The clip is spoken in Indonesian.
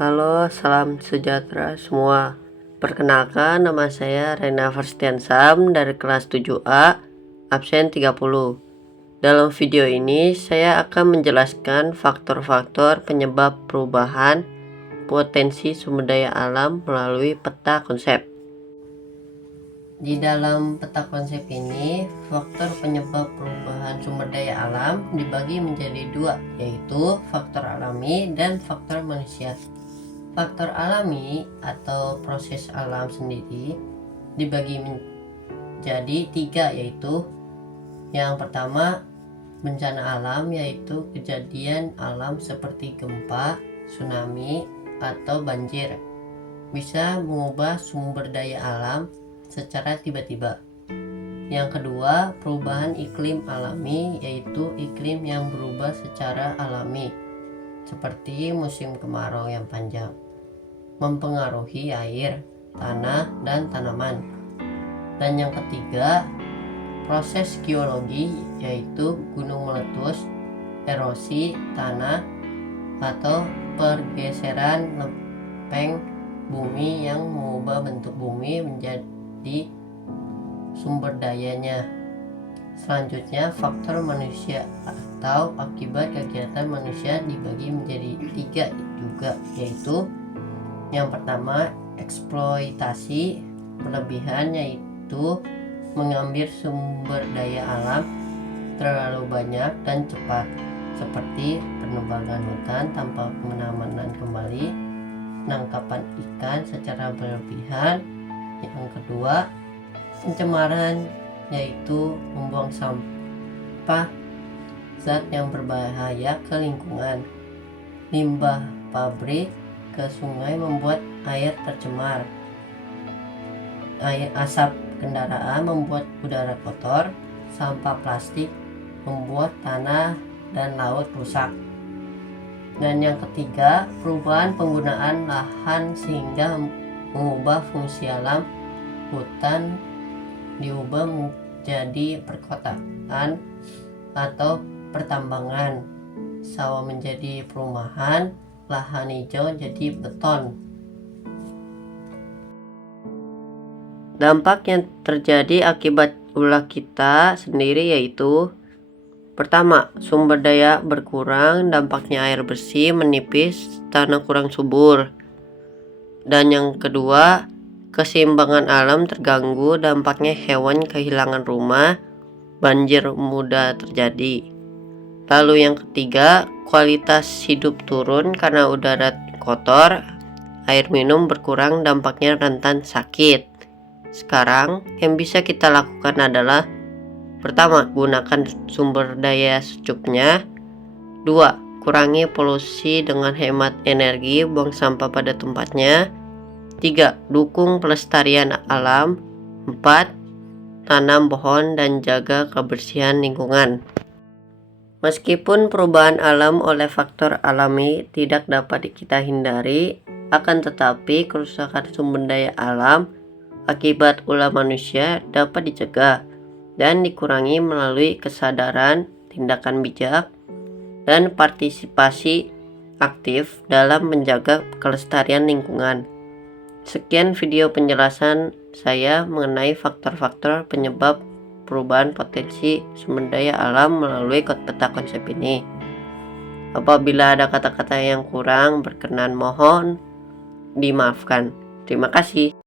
Halo, salam sejahtera semua. Perkenalkan, nama saya Rena Verstiansam dari kelas 7A, absen 30. Dalam video ini, saya akan menjelaskan faktor-faktor penyebab perubahan potensi sumber daya alam melalui peta konsep. Di dalam peta konsep ini, faktor penyebab perubahan sumber daya alam dibagi menjadi dua, yaitu faktor alami dan faktor manusia. Faktor alami atau proses alam sendiri dibagi menjadi tiga, yaitu yang pertama bencana alam, yaitu kejadian alam seperti gempa, tsunami, atau banjir bisa mengubah sumber daya alam secara tiba-tiba. Yang kedua, perubahan iklim alami, yaitu iklim yang berubah secara alami seperti musim kemarau yang panjang, mempengaruhi air, tanah, dan tanaman. Dan yang ketiga, proses geologi, yaitu gunung meletus, erosi tanah, atau pergeseran lempeng bumi yang mengubah bentuk bumi menjadi sumber dayanya. Selanjutnya, faktor manusia atau akibat kegiatan manusia dibagi menjadi tiga juga, yaitu yang pertama, eksploitasi berlebihan, yaitu mengambil sumber daya alam terlalu banyak dan cepat, seperti penebangan hutan tanpa penanaman kembali, penangkapan ikan secara berlebihan. Yang kedua, pencemaran, yaitu membuang sampah zat yang berbahaya ke lingkungan. Limbah pabrik ke sungai membuat air tercemar. Asap kendaraan membuat udara kotor. Sampah plastik membuat tanah dan laut rusak. Dan yang ketiga, perubahan penggunaan lahan sehingga mengubah fungsi alam. Hutan diubah menjadi perkotaan atau pertambangan, sawah menjadi perumahan, lahan hijau jadi beton. Dampak yang terjadi akibat ulah kita sendiri yaitu pertama, sumber daya berkurang, dampaknya air bersih menipis, tanah kurang subur. Dan yang kedua, keseimbangan alam terganggu, dampaknya hewan kehilangan rumah, banjir mudah terjadi. Lalu yang ketiga, kualitas hidup turun karena udara kotor, air minum berkurang, dampaknya rentan sakit. Sekarang yang bisa kita lakukan adalah pertama, gunakan sumber daya secukupnya. Dua, kurangi polusi dengan hemat energi, buang sampah pada tempatnya. Tiga, dukung pelestarian alam. Empat, tanam pohon dan jaga kebersihan lingkungan. Meskipun perubahan alam oleh faktor alami tidak dapat kita hindari, akan tetapi kerusakan sumber daya alam akibat ulah manusia dapat dicegah dan dikurangi melalui kesadaran, tindakan bijak, dan partisipasi aktif dalam menjaga kelestarian lingkungan. Sekian video penjelasan saya mengenai faktor-faktor penyebab perubahan potensi sumber daya alam melalui peta konsep ini. Apabila ada kata-kata yang kurang berkenan, mohon dimaafkan. Terima kasih.